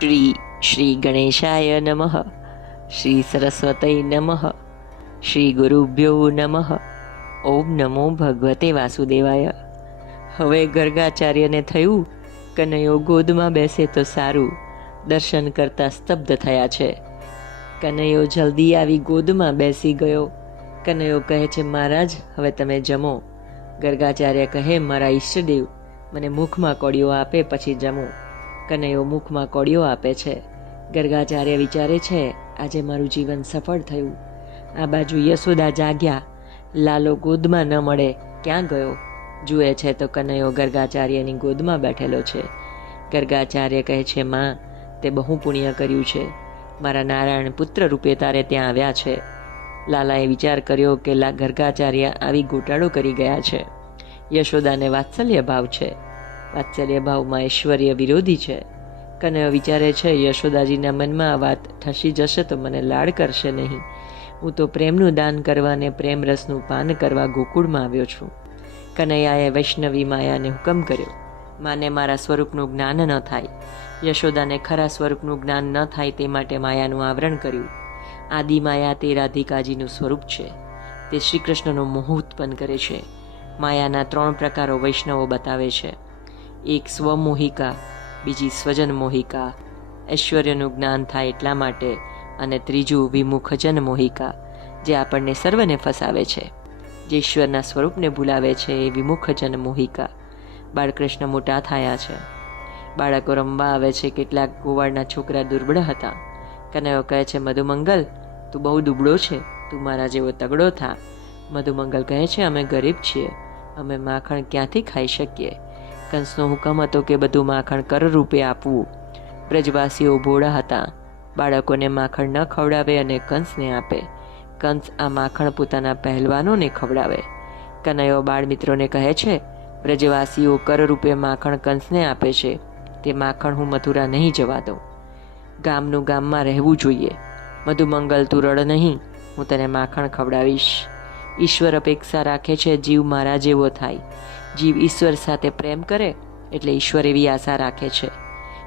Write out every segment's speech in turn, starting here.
શ્રી ગણેશાય નમઃ. શ્રી સરસ્વતય નમઃ. શ્રી ગુરુભ્યો નમઃ. ઓમ નમો ભગવતે વાસુદેવાય. હવે ગર્ગાચાર્યને થયું, કનૈયો ગોદમાં બેસે તો સારું. દર્શન કરતા સ્તબ્ધ થયા છે. કનૈયો જલ્દી આવી ગોદમાં બેસી ગયો. કનૈયો કહે છે, મહારાજ હવે તમે જમો. ગર્ગાચાર્ય કહે, મારા ઈષ્ટદેવ મને મુખમાં કોળિયો આપે પછી જમું. કનૈયો મુખમાં કોળિયો આપે છે. ગર્ગાચાર્ય વિચારે છે, આજે મારું જીવન સફળ થયું. આ બાજુ યશોદા જાગ્યા. લાલો ગોદમાં ન મળે, ક્યાં ગયો? જુએ છે તો કનૈયો ગર્ગાચાર્યની ગોદમાં બેઠેલો છે. ગર્ગાચાર્ય કહે છે, માં તે બહુ પુણ્ય કર્યું છે. મારા નારાયણ પુત્ર રૂપે તારે ત્યાં આવ્યા છે. લાલાએ વિચાર કર્યો કે ગર્ગાચાર્ય આવી ગોટાળો કરી ગયા છે. યશોદાને વાત્સલ્ય ભાવ છે. વાત્સલ્ય ભાવમાં ઐશ્વર્ય વિરોધી છે. કનૈયો વિચારે છે, યશોદાજીના મનમાં આ વાત ઠસી જશે તો મને લાડ કરશે નહીં. હું તો પ્રેમનું દાન કરવા અને પ્રેમ રસનું પાન કરવા ગોકુળમાં આવ્યો છું. કનૈયાએ વૈષ્ણવી માયાને હુકમ કર્યો, માને મારા સ્વરૂપનું જ્ઞાન ન થાય. યશોદાને ખરા સ્વરૂપનું જ્ઞાન ન થાય તે માટે માયાનું આવરણ કર્યું. આદિ માયા તે રાધિકાજીનું સ્વરૂપ છે. તે શ્રી કૃષ્ણનો મોહ ઉત્પન્ન કરે છે. માયાના 3 પ્રકારો વૈષ્ણવો બતાવે છે. એક સ્વમોહિકા, બીજી સ્વજન મોહિકા, ઐશ્વર્યનું જ્ઞાન થાય એટલા માટે, અને ત્રીજું વિમુખજન મોહિકા, જે આપણને સર્વને ફસાવે છે. જે ઈશ્વરના સ્વરૂપને ભૂલાવે છે એ વિમુખજન મોહિકા. બાળકૃષ્ણ મોટા થયા છે. બાળકો રમવા આવે છે. કેટલાક ગોવાળના છોકરા દુર્બળ હતા. કનૈયો કહે છે, મધુમંગલ તું બહુ દુબળો છે, તું મારા જેવો તગડો થા. મધુમંગલ કહે છે, અમે ગરીબ છીએ, અમે માખણ ક્યાંથી ખાઈ શકીએ? કંસનો હુકમ હતો કે બધું માખણ કર રૂપે આપવું. બ્રજવાસીઓ ભોળા હતા. બાળકોને માખણ ન ખવડાવે અને કંસને આપે. કંસ આ માખણ પોતાના પહેલવાનોને ખવડાવે. કનૈયો બાળમિત્રોને કહે છે, બ્રજવાસીઓ કર રૂપે માખણ કંસને આપે છે, તે માખણ હું મથુરા નહીં જવા દઉં. ગામનું ગામમાં રહેવું જોઈએ. મધુમંગલ તું રડ નહીં, હું તને માખણ ખવડાવીશ. ઈશ્વર અપેક્ષા રાખે છે જીવ મારા જેવો થાય. જીવ ઈશ્વર સાથે પ્રેમ કરે એટલે ઈશ્વર એવી આશા રાખે છે.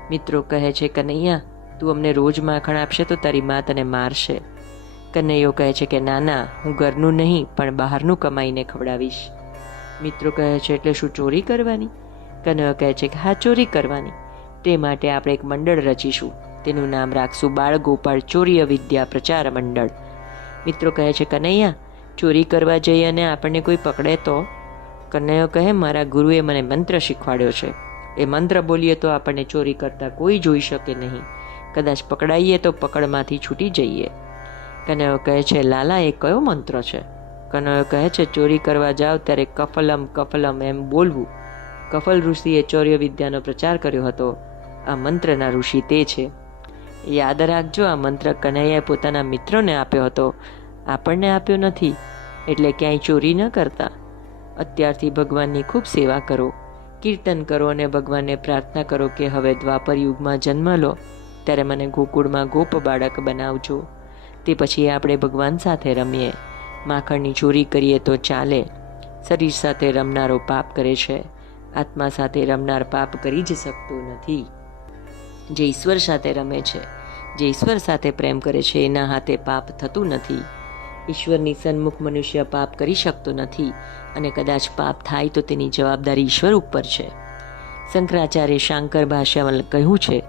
મિત્રો કહે છે, કનૈયા તું અમને રોજ માખણ આપશે તો તારી મા તને મારશે. કનૈયો કહે છે કે ના, હું ઘરનું નહીં પણ બહારનું કમાઈને ખવડાવીશ. મિત્રો કહે છે, એટલે શું ચોરી કરવાની? કનૈયો કહે છે કે હા, ચોરી કરવાની. તે માટે આપણે એક મંડળ રચીશું. તેનું નામ રાખશું બાળ ગોપાળ ચોર્ય વિદ્યા પ્રચાર મંડળ. મિત્રો કહે છે, કનૈયા ચોરી કરવા જઈએ અને આપણને કોઈ પકડે તો? કનૈયો કહે, મારા ગુરુએ મને મંત્ર શીખવાડ્યો છે. એ મંત્ર બોલીએ તો આપણને ચોરી કરતા કોઈ જોઈ શકે નહીં. કદાચ પકડાઈએ તો પકડમાંથી છૂટી જઈએ. કનૈયો કહે છે, લાલા એ કયો મંત્ર છે? કનૈયો કહે છે, ચોરી કરવા જાઓ ત્યારે કફલમ કફલમ એમ બોલવું. કફલ ઋષિએ ચોર્ય વિદ્યાનો પ્રચાર કર્યો હતો. આ મંત્રના ઋષિ તે છે. યાદ રાખજો, આ મંત્ર કનૈયાએ પોતાના મિત્રોને આપ્યો હતો, આપણને આપ્યો નથી. એટલે ક્યાંય ચોરી ન કરતા. અત્યારથી ભગવાનની ખૂબ સેવા કરો, કીર્તન કરો અને ભગવાનને પ્રાર્થના કરો કે હવે દ્વાપર યુગમાં જન્મ લો ત્યારે મને ગોકુળમાં ગોપ બાળક બનાવજો. તે પછી આપણે ભગવાન સાથે રમીએ. માખણની ચોરી કરીએ તો ચાલે. શરીર સાથે રમનારો પાપ કરે છે. આત્મા સાથે રમનાર પાપ કરી જ શકતો નથી. જે ઈશ્વર સાથે રમે છે, જે ઈશ્વર સાથે પ્રેમ કરે છે, એના હાથે પાપ થતું નથી. ઈશ્વરની સન્મુખ મનુષ્ય પાપ કરી શકતો નથી, અને કદાચ પાપ થાય તો તેની જવાબદારી ઈશ્વર ઉપર છે. શંકરાચાર્ય શાંકર ભાષ્યમાં કહ્યું છે,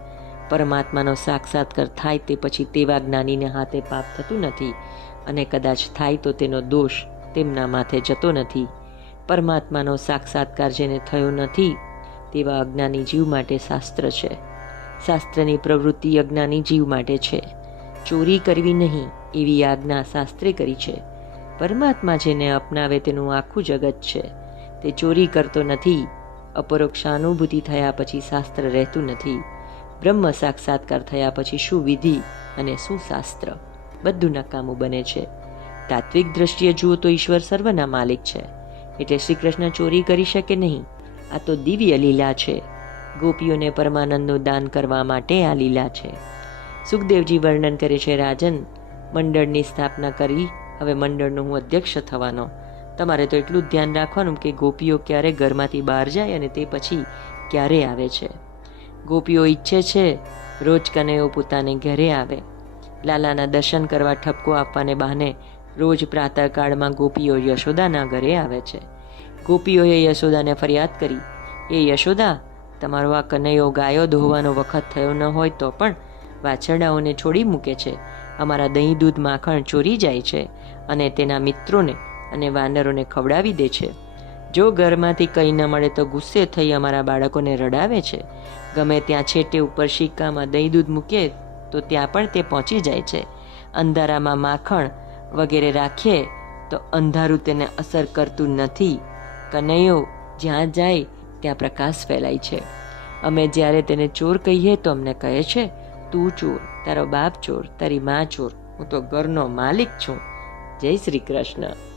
પરમાત્માનો સાક્ષાત્કાર થાય તે પછી તેવા જ્ઞાનીને હાથે પાપ થતું નથી, અને કદાચ થાય તો તેનો દોષ તેમના માથે જતો નથી. પરમાત્માનો સાક્ષાત્કાર જેને થયો નથી તેવા અજ્ઞાની જીવ માટે શાસ્ત્ર છે. શાસ્ત્રની પ્રવૃત્તિ અજ્ઞાની જીવ માટે છે. ચોરી કરવી નહીં એવી આજ્ઞા શાસ્ત્રે કરી છે. પરમાત્મા જેને અપનાવે તેનું આખું જગત છે. તે ચોરી કરતો નથી. અપરોક્ષાનુભૂતિ થયા પછી શાસ્ત્ર રહેતું નથી. બ્રહ્મ સાક્ષાત્કાર થયા પછી શું વિધિ અને શું શાસ્ત્ર? બધું નકામું બને છે. તાત્વિક દ્રષ્ટિએ જુઓ તો ઈશ્વર સર્વના માલિક છે, એટલે શ્રી કૃષ્ણ ચોરી કરી શકે નહીં. આ તો દિવ્ય લીલા છે. ગોપીઓને પરમાનંદનું દાન કરવા માટે આ લીલા છે. સુખદેવજી વર્ણન કરે છે, રાજન મંડળની સ્થાપના કરી, હવે મંડળનો હું અધ્યક્ષ થવાનો. તમારે તો એટલું જ ધ્યાન રાખવાનું કે ગોપીઓ ક્યારે ઘરમાંથી બહાર જાય અને તે પછી ક્યારે આવે છે. ગોપીઓ ઈચ્છે છે રોજ કનૈયો પોતાને ઘરે આવે. લાલાના દર્શન કરવા ઠપકો આપવાને બહાને રોજ પ્રાતઃકાળમાં ગોપીઓ યશોદાના ઘરે આવે છે. ગોપીઓએ યશોદાને ફરિયાદ કરી, એ યશોદા, તમારો આ કનૈયો ગાયો દોહવાનો વખત થયો ન હોય તો પણ વાછરડાઓને છોડી મૂકે છે, અમારા દહીં દૂધ માખણ ચોરી જાય છે અને તેના મિત્રોને અને વાનરોને ખવડાવી દે છે. જો ઘરમાંથી કંઈ ન મળે તો ગુસ્સે થઈ અમારા બાળકોને રડાવે છે. ગમે ત્યાં છેટે ઉપર સિક્કામાં દહીં દૂધ મૂકીએ તો ત્યાં પણ તે પહોંચી જાય છે. અંધારામાં માખણ વગેરે રાખીએ તો અંધારું તેને અસર કરતું નથી. કનૈયો જ્યાં જાય ત્યાં પ્રકાશ ફેલાય છે. અમે જ્યારે તેને ચોર કહીએ તો અમને કહે છે, તું ચોર, તારો બાપ ચોર, તારી મા ચોર, હું તો ઘરનો માલિક છું. જય શ્રી કૃષ્ણ.